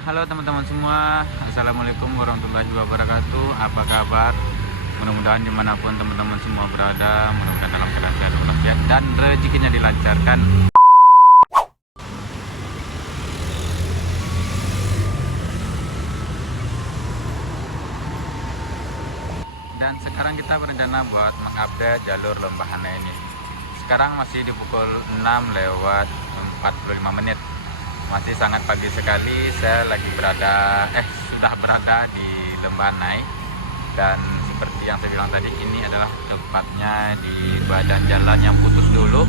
Halo teman-teman semua, Assalamualaikum warahmatullahi wabarakatuh. Apa kabar? Mudah-mudahan dimanapun teman-teman semua berada, mudah-mudahan dalam keadaan sehat walafiat dan rezekinya dilancarkan. Dan sekarang kita berencana buat mengupdate jalur Lembahana ini. Sekarang masih di pukul 6 lewat 45 menit. Masih sangat pagi sekali. Saya sudah berada di Lembahana. Dan seperti yang saya bilang tadi, ini adalah tepatnya di badan jalan yang putus dulu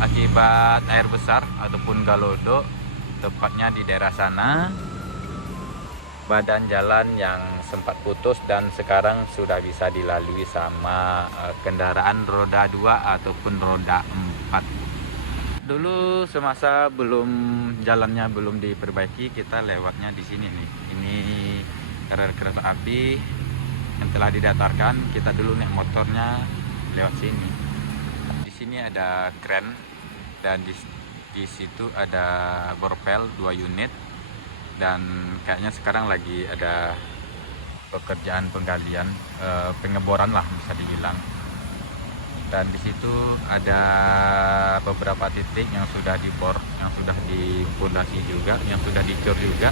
akibat air besar ataupun galodo. Tepatnya di daerah sana, badan jalan yang sempat putus dan sekarang sudah bisa dilalui sama kendaraan roda 2 ataupun roda 4. Dulu semasa jalannya belum diperbaiki, kita lewatnya di sini nih. Ini rel kereta api yang telah didatarkan. Kita dulu naik motornya lewat sini. Di sini ada kren dan di situ ada borpel 2 unit. Dan kayaknya sekarang lagi ada pekerjaan penggalian, pengeboran lah bisa dibilang. Dan di situ ada beberapa titik yang sudah dibor, yang sudah dipondasi juga, yang sudah dicor juga.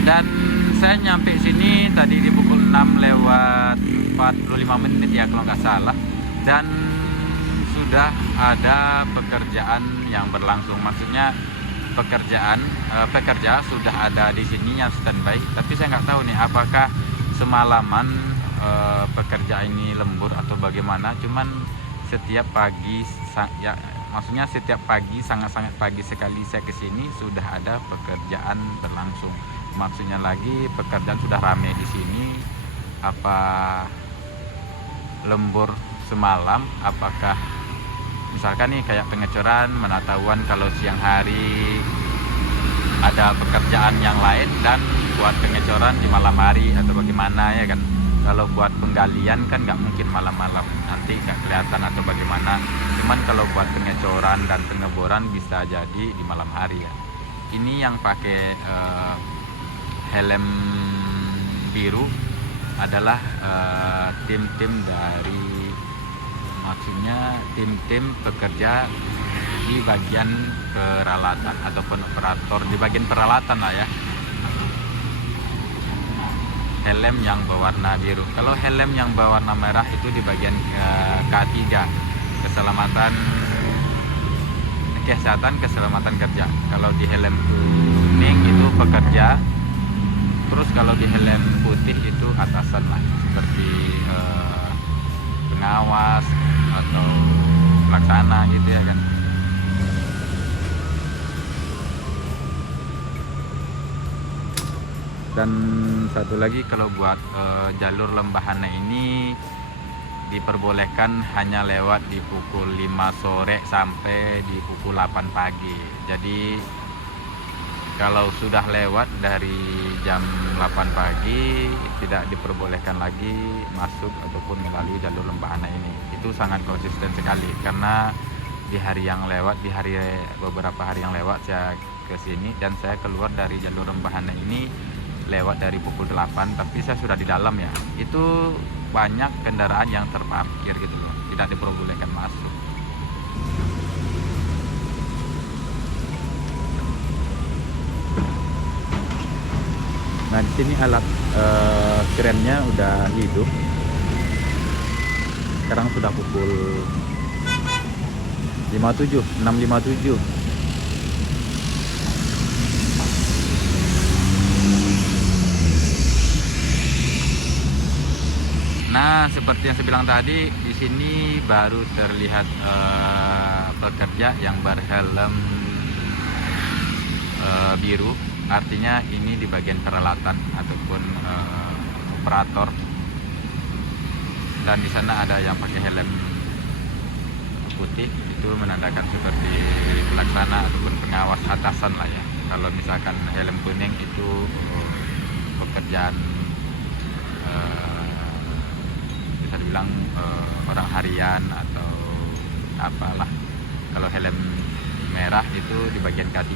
Dan saya nyampe sini tadi di pukul 6 lewat 45 menit ya kalau nggak salah. Dan sudah ada pekerjaan yang berlangsung. Maksudnya pekerja sudah ada di sini yang standby. Tapi saya nggak tahu nih apakah semalaman pekerja ini lembur atau bagaimana. Cuman setiap pagi ya, maksudnya setiap pagi, sangat-sangat pagi sekali saya kesini sudah ada pekerjaan berlangsung. Maksudnya lagi pekerjaan sudah ramai di sini. Apa lembur semalam? Apakah misalkan nih kayak pengecoran, menatahuan kalau siang hari ada pekerjaan yang lain dan buat pengecoran di malam hari atau bagaimana ya kan? Kalau buat penggalian kan nggak mungkin malam-malam, nanti nggak kelihatan atau bagaimana. Cuman kalau buat pengecoran dan pengeboran bisa jadi di malam hari ya. Ini yang pakai helm biru adalah tim-tim dari, maksudnya tim-tim pekerja di bagian peralatan ataupun operator di bagian peralatan lah ya. Helm yang berwarna biru. Kalau helm yang berwarna merah itu di bagian K3, keselamatan kerja. Kalau di helm kuning itu pekerja. Terus kalau di helm putih itu atasan lah, seperti pengawas atau pelaksana gitu ya kan. Dan satu lagi, kalau buat jalur Lembahana ini diperbolehkan hanya lewat di pukul 5 sore sampai di pukul 8 pagi. Jadi kalau sudah lewat dari jam 8 pagi tidak diperbolehkan lagi masuk ataupun melalui jalur Lembahana ini. Itu sangat konsisten sekali, karena beberapa hari yang lewat saya ke sini dan saya keluar dari jalur Lembahana ini lewat dari pukul 8, tapi saya sudah di dalam ya. Itu banyak kendaraan yang terparkir gitu loh, tidak diperbolehkan masuk. Nah, di sini alat kerennya udah hidup. Sekarang sudah pukul 6.57. Nah, seperti yang saya bilang tadi, di sini baru terlihat pekerja yang berhelm biru artinya ini di bagian peralatan ataupun operator, dan di sana ada yang pakai helm putih, itu menandakan seperti pelaksana ataupun pengawas atasan lah ya. Kalau misalkan helm kuning itu pekerjaan bisa dibilang orang harian atau apalah. Kalau helm merah itu di bagian K3,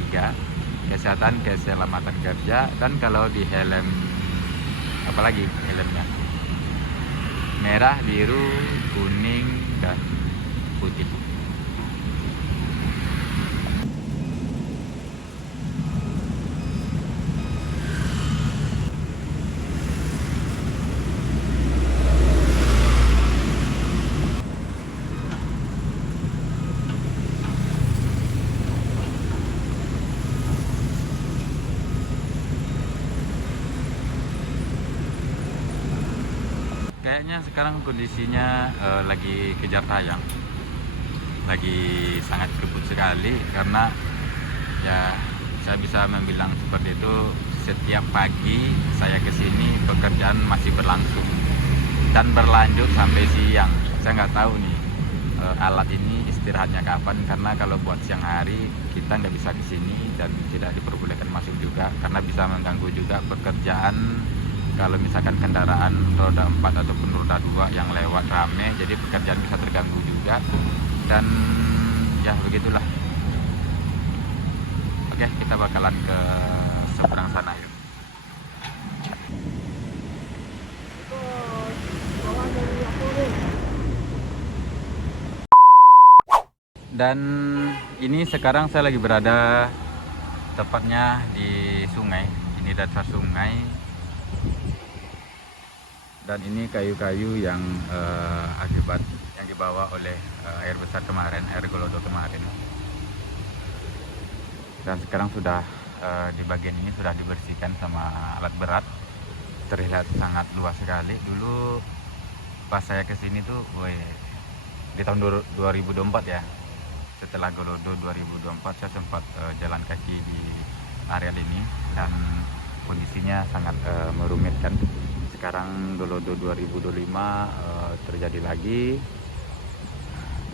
kesehatan keselamatan kerja. Dan kalau di helm apalagi helmnya merah, biru, kuning, dan putih. Kayaknya sekarang kondisinya lagi kejar tayang, lagi sangat kebut sekali, karena ya saya bisa membilang seperti itu. Setiap pagi saya kesini pekerjaan masih berlangsung dan berlanjut sampai siang. Saya nggak tahu nih alat ini istirahatnya kapan, karena kalau buat siang hari kita nggak bisa kesini dan tidak diperbolehkan masuk juga, karena bisa mengganggu juga pekerjaan. Kalau misalkan kendaraan roda 4 ataupun roda 2 yang lewat rame, jadi pekerjaan bisa terganggu juga. Dan ya begitulah. Oke, kita bakalan ke seberang sana yuk. Dan ini sekarang saya lagi berada tepatnya di sungai. Ini dasar sungai. Dan ini kayu-kayu yang akibat yang dibawa oleh air besar kemarin, air Golodo kemarin. Dan sekarang sudah di bagian ini sudah dibersihkan sama alat berat. Terlihat sangat luas sekali. Dulu pas saya kesini tuh, di tahun 2024 ya. Setelah Golodo 2024 saya sempat jalan kaki di area ini dan kondisinya sangat merumitkan. Sekarang Golodo 2025 terjadi lagi,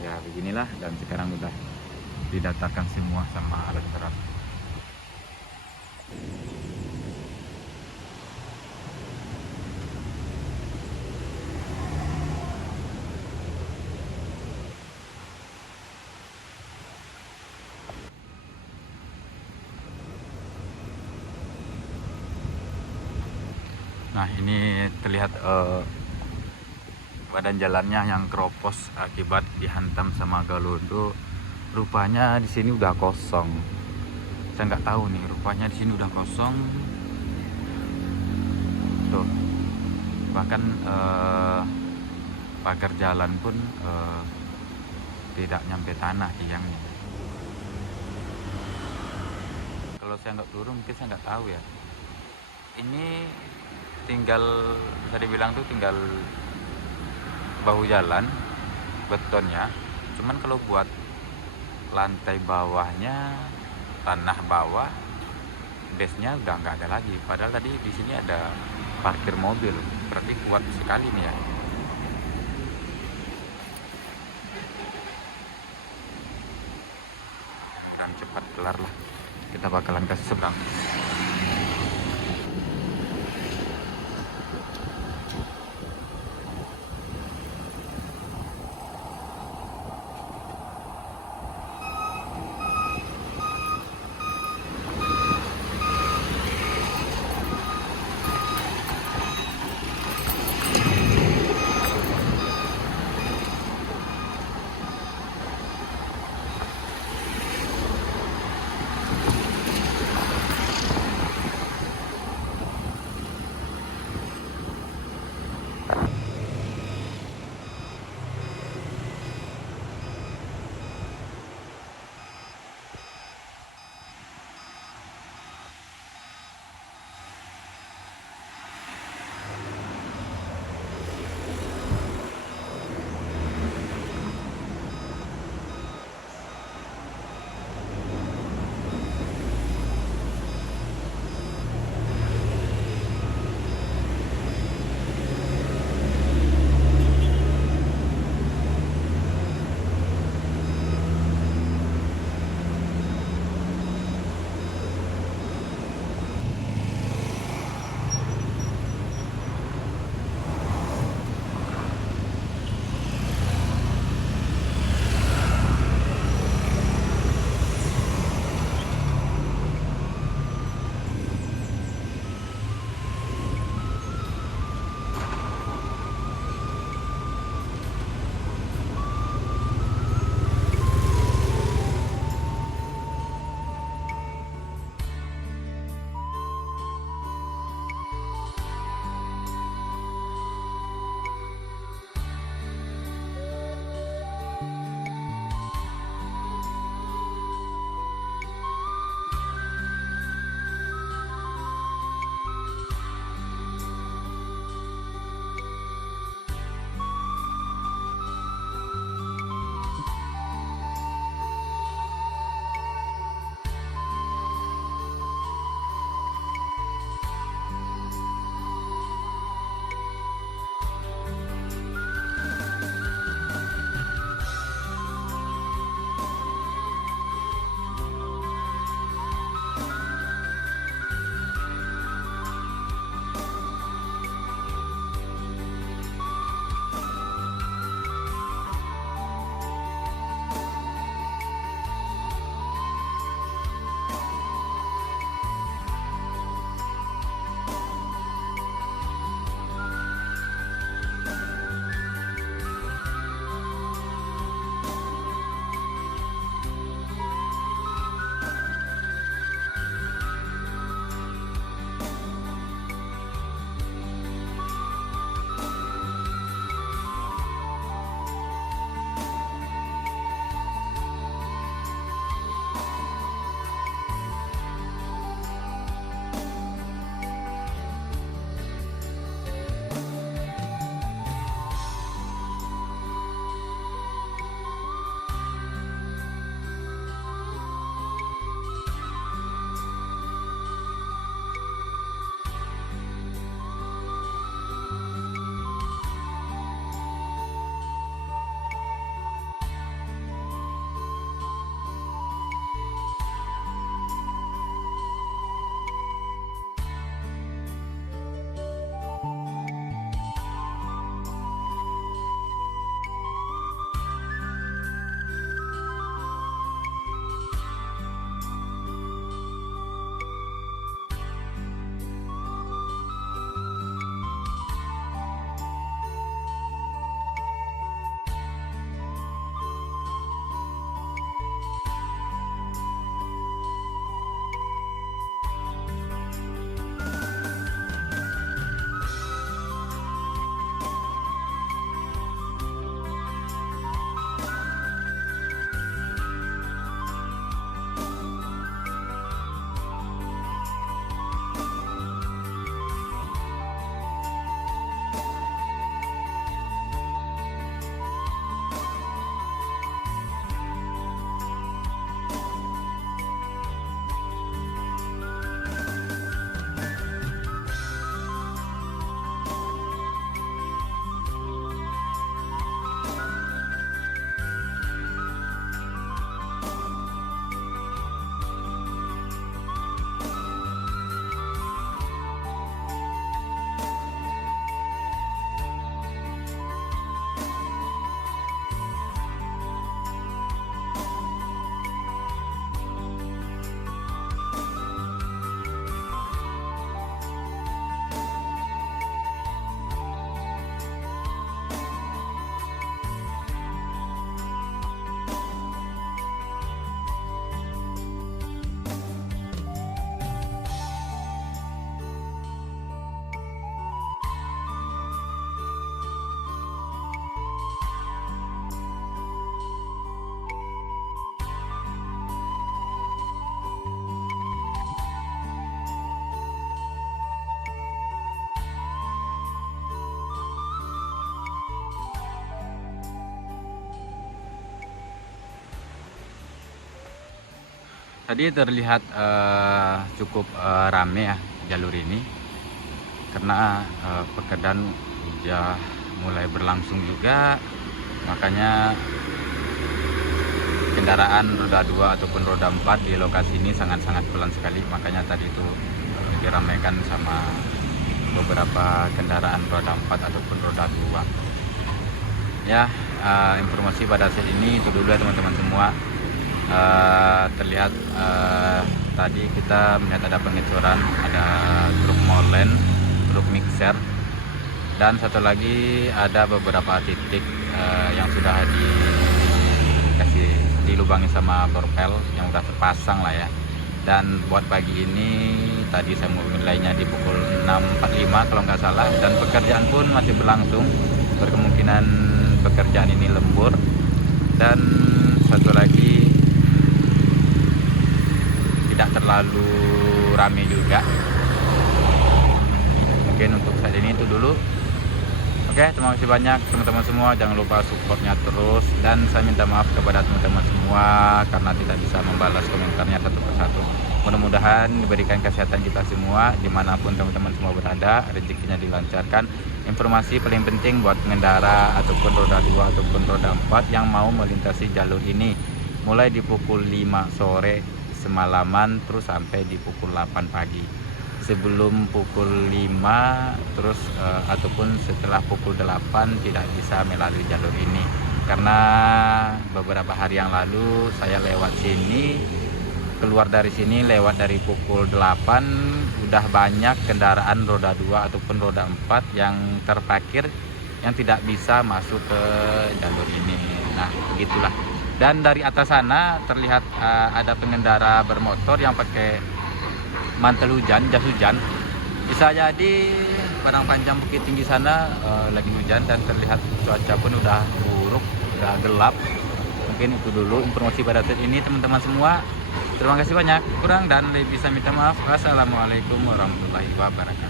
ya beginilah. Dan sekarang udah didatarkan semua sama alat berat. Nah, ini terlihat badan jalannya yang keropos akibat dihantam sama Golodo. Rupanya di sini udah kosong. Saya nggak tahu nih, rupanya di sini udah kosong. Tuh, bahkan pagar jalan pun tidak nyampe tanah tiangnya. Kalau saya nggak turun mungkin saya nggak tahu ya. Ini tinggal, bisa dibilang tuh tinggal bahu jalan betonnya. Cuman kalau buat lantai bawahnya, tanah bawah, base-nya udah nggak ada lagi. Padahal tadi di sini ada parkir mobil, berarti kuat sekali nih ya. Dan cepat kelar lah. Kita bakalan ke seberang. Tadi terlihat cukup rame ya jalur ini karena pekerjaan udah mulai berlangsung juga, makanya kendaraan roda 2 ataupun roda 4 di lokasi ini sangat-sangat pelan sekali. Makanya tadi itu diramaikan sama beberapa kendaraan roda 4 ataupun roda 2 ya. Informasi pada saat ini itu dulu ya teman-teman semua. Terlihat tadi kita melihat ada pengecoran, ada truk molen, truk mixer, dan satu lagi ada beberapa titik yang sudah dikasih dilubangi sama borpel yang udah terpasang lah ya. Dan buat pagi ini tadi saya mulainya di pukul 6.45 kalau nggak salah, dan pekerjaan pun masih berlangsung. Berkemungkinan pekerjaan ini lembur. Dan satu lagi, tidak terlalu ramai juga. Mungkin untuk saat ini itu dulu. Oke, terima kasih banyak teman-teman semua. Jangan lupa supportnya terus, dan saya minta maaf kepada teman-teman semua karena tidak bisa membalas komentarnya satu persatu. Mudah-mudahan diberikan kesehatan kita semua dimanapun teman-teman semua berada, rezekinya dilancarkan. Informasi paling penting buat pengendara ataupun roda 2 ataupun roda 4 yang mau melintasi jalur ini, mulai di pukul 5 sore semalaman terus sampai di pukul 8 pagi. Sebelum pukul 5 terus ataupun setelah pukul 8 tidak bisa melalui jalur ini, karena beberapa hari yang lalu saya lewat sini, keluar dari sini lewat dari pukul 8, udah banyak kendaraan roda 2 ataupun roda 4 yang terparkir yang tidak bisa masuk ke jalur ini. Nah, begitulah. Dan dari atas sana terlihat ada pengendara bermotor yang pakai mantel hujan, jas hujan. Bisa jadi Padang Panjang Bukit Tinggi sana lagi hujan, dan terlihat cuaca pun udah buruk, udah gelap. Mungkin itu dulu informasi pada saat ini teman-teman semua. Terima kasih banyak. Kurang dan lebih bisa minta maaf. Wassalamualaikum warahmatullahi wabarakatuh.